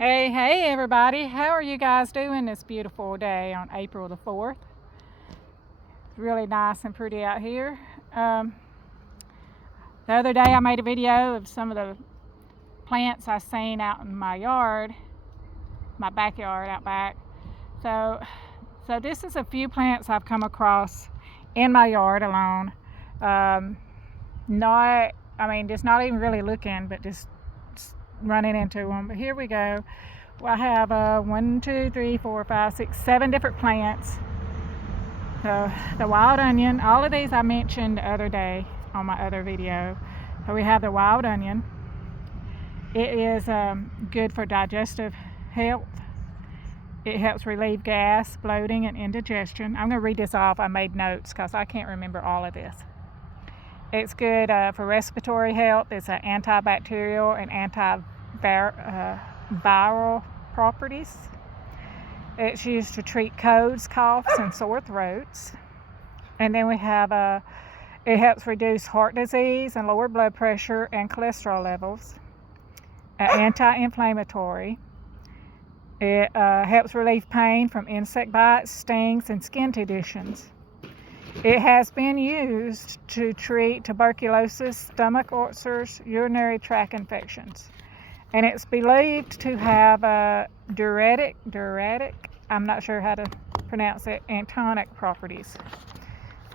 Hey everybody, how are you guys doing this beautiful day on April the 4th? It's really nice and pretty out here. The other day I made a video of some of the plants I seen out in my yard, my backyard out back. So this is a few plants I've come across in my yard alone. Just not even really looking, but just running into them. But here we go. I have 7 different plants. The wild onion, all of these I mentioned the other day on my other video. So we have the wild onion. It is good for digestive health. It helps relieve gas, bloating, and indigestion. I'm going to read this off. I made notes because I can't remember all of this. It's good for respiratory health. It's an antibacterial and antiviral properties. It's used to treat colds, coughs, and sore throats. And then we have it helps reduce heart disease and lower blood pressure and cholesterol levels. Anti-inflammatory. It helps relieve pain from insect bites, stings, and skin conditions. It has been used to treat tuberculosis, stomach ulcers, urinary tract infections. And it's believed to have diuretic, I'm not sure how to pronounce it, and tonic properties.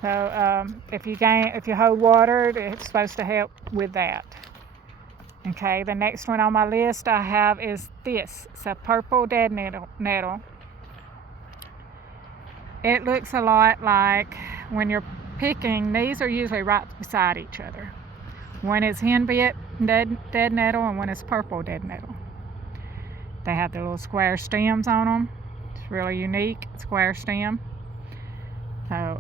So if you hold water, it's supposed to help with that. Okay, the next one on my list I have is this. It's a purple dead nettle. It looks a lot like when you're picking, these are usually right beside each other. One is henbit dead nettle and one is purple dead nettle. They have the little square stems on them. It's really unique, square stem. So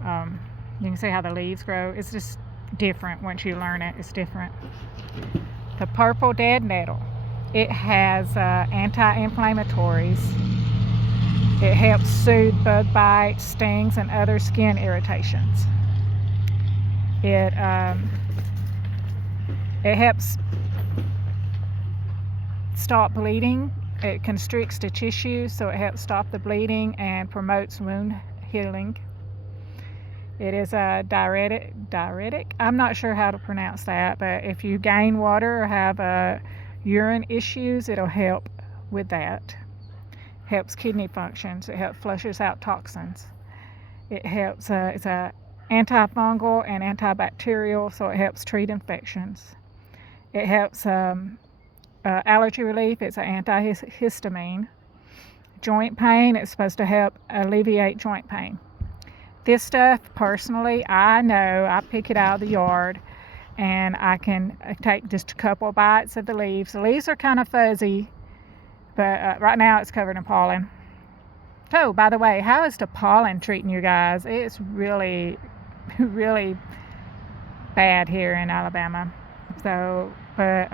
you can see how the leaves grow. It's just different once you learn it. It's different. The purple dead nettle, it has anti-inflammatories. It helps soothe bug bites, stings, and other skin irritations. It helps stop bleeding. It constricts the tissue, so it helps stop the bleeding and promotes wound healing. It is a diuretic. I'm not sure how to pronounce that, but if you gain water or have urine issues, it'll help with that. Helps kidney functions. It helps flushes out toxins. It helps. It's a antifungal and antibacterial, so it helps treat infections. It helps allergy relief. It's an antihistamine. Joint pain. It's supposed to help alleviate joint pain. This stuff, personally, I know I pick it out of the yard, and I can take just a couple of bites of the leaves. The leaves are kind of fuzzy. But right now it's covered in pollen. Oh, by the way, how is the pollen treating you guys? It's really, really bad here in Alabama. So, but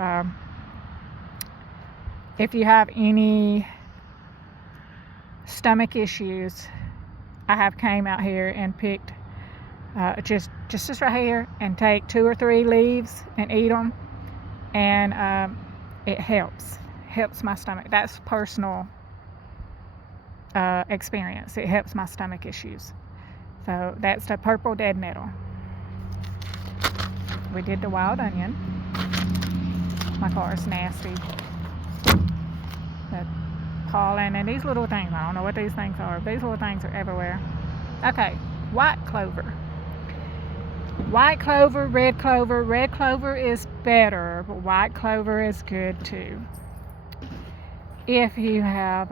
if you have any stomach issues, I have came out here and picked just this right here and take 2 or 3 leaves and eat them, and it helps my stomach. That's personal experience. It helps my stomach issues. So that's the purple dead nettle. We did the wild onion. My car is nasty. The pollen and these little things, I don't know what these things are. These little things are everywhere. Okay, white clover. White clover, red clover. Red clover is better, but white clover is good too. If you have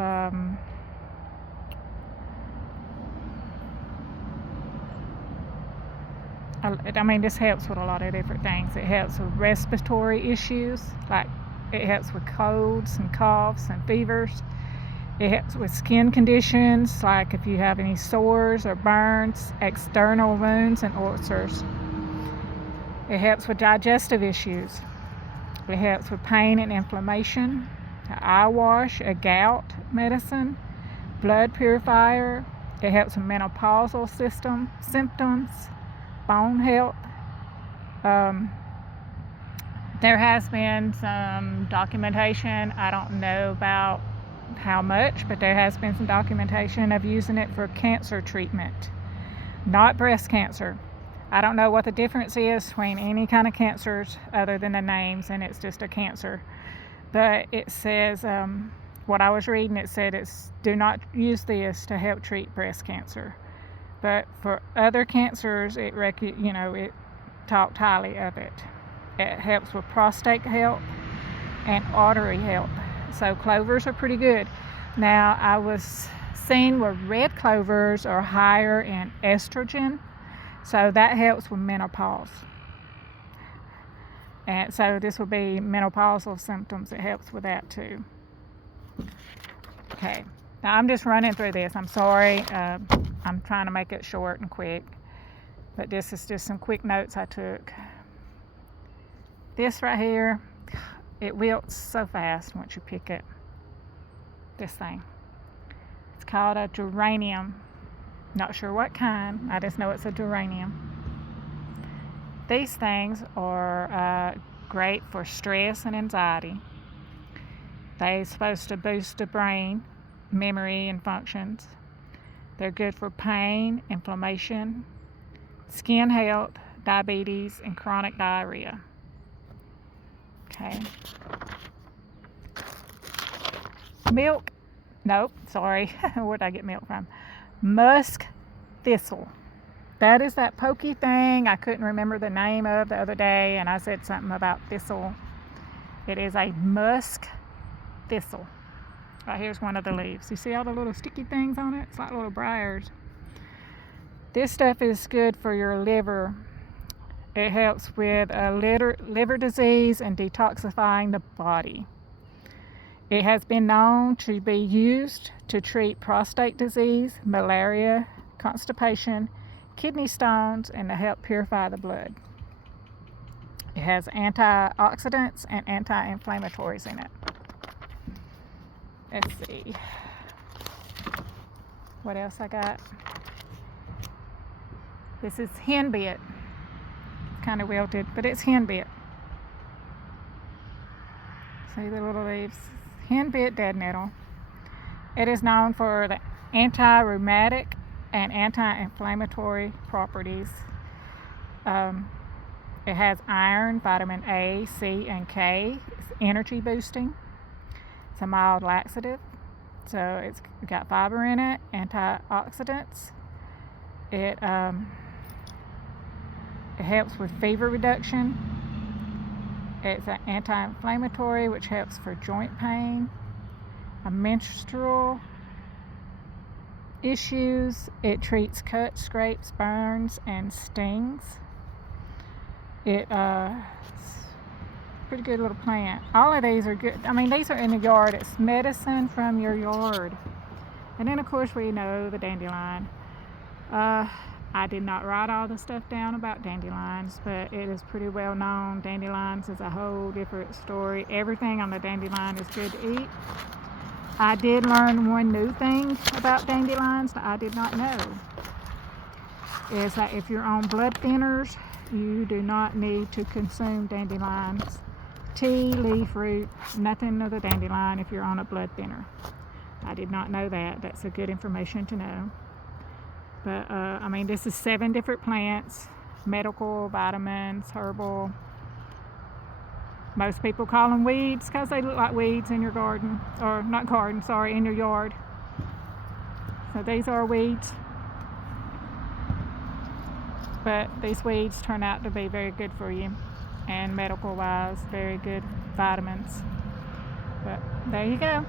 this helps with a lot of different things. It helps with respiratory issues, like it helps with colds and coughs and fevers. It helps with skin conditions, like if you have any sores or burns, external wounds, and ulcers. It helps with digestive issues. It helps with pain and inflammation. An eye wash, a gout medicine, blood purifier. It helps with menopausal symptoms, bone health. There has been some documentation, I don't know about how much, but there has been some documentation of using it for cancer treatment, not breast cancer. I don't know what the difference is between any kind of cancers other than the names, and it's just a cancer. But it says, what I was reading, it said do not use this to help treat breast cancer. But for other cancers, it talked highly of it. It helps with prostate health and artery health. So clovers are pretty good. Now, I was seeing where red clovers are higher in estrogen, so that helps with menopause. And so this will be menopausal symptoms. It helps with that too. Okay, now I'm just running through this. I'm sorry. I'm trying to make it short and quick, but this is just some quick notes I took. This right here, it wilts so fast once you pick it. This thing. It's called a geranium. Not sure what kind. I just know it's a geranium. These things are great for stress and anxiety. They're supposed to boost the brain, memory, and functions. They're good for pain, inflammation, skin health, diabetes, and chronic diarrhea. Okay. Milk. Nope, sorry. Where'd I get milk from? Musk thistle. That is that pokey thing I couldn't remember the name of the other day, and I said something about thistle. It is a musk thistle. Right here's one of the leaves. You see all the little sticky things on it? It's like little briars. This stuff is good for your liver. It helps with liver disease and detoxifying the body. It has been known to be used to treat prostate disease, malaria, constipation, kidney stones, and to help purify the blood. It has antioxidants and anti-inflammatories in it. Let's see what else I got. This is henbit. It's kind of wilted, but it's henbit. See the little leaves? Henbit dead nettle. It is known for the anti-rheumatic and anti-inflammatory properties. It has iron, vitamin A, C, and K. It's energy boosting. It's a mild laxative, so it's got fiber in it, antioxidants. It helps with fever reduction. It's an anti-inflammatory, which helps for joint pain, menstrual issues. It treats cuts, scrapes, burns, and stings. It's pretty good little plant. All of these are good. I mean, these are in the yard. It's medicine from your yard. And then, of course, we know the dandelion. I did not write all the stuff down about dandelions, but it is pretty well known. Dandelions is a whole different story. Everything on the dandelion is good to eat. I did learn one new thing about dandelions that I did not know, is that if you're on blood thinners, you do not need to consume dandelions, tea, leaf, root, nothing of the dandelion if you're on a blood thinner. I did not know that. That's a good information to know. But, I mean, this is 7 different plants, medical, vitamins, herbal. Most people call them weeds because they look like weeds in your garden, or not garden, sorry, in your yard. So these are weeds. But these weeds turn out to be very good for you, and medical-wise, very good vitamins. But there you go.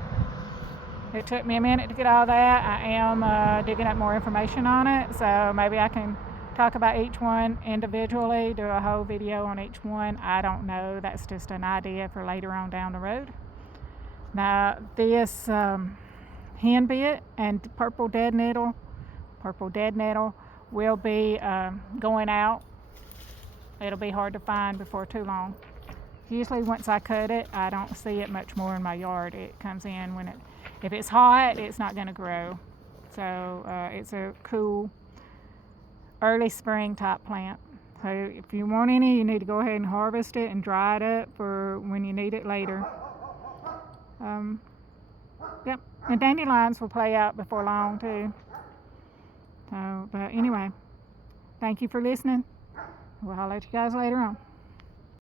It took me a minute to get all that. I am digging up more information on it, so maybe I can talk about each one individually, do a whole video on each one. I don't know. That's just an idea for later on down the road. Now, this henbit and purple dead nettle will be going out. It'll be hard to find before too long. Usually once I cut it, I don't see it much more in my yard. It comes in when if it's hot, it's not going to grow. So it's a cool early spring type plant. So if you want any, you need to go ahead and harvest it and dry it up for when you need it later. Yep. And dandelions will play out before long too. So, but anyway, thank you for listening. We'll holler at you guys later on.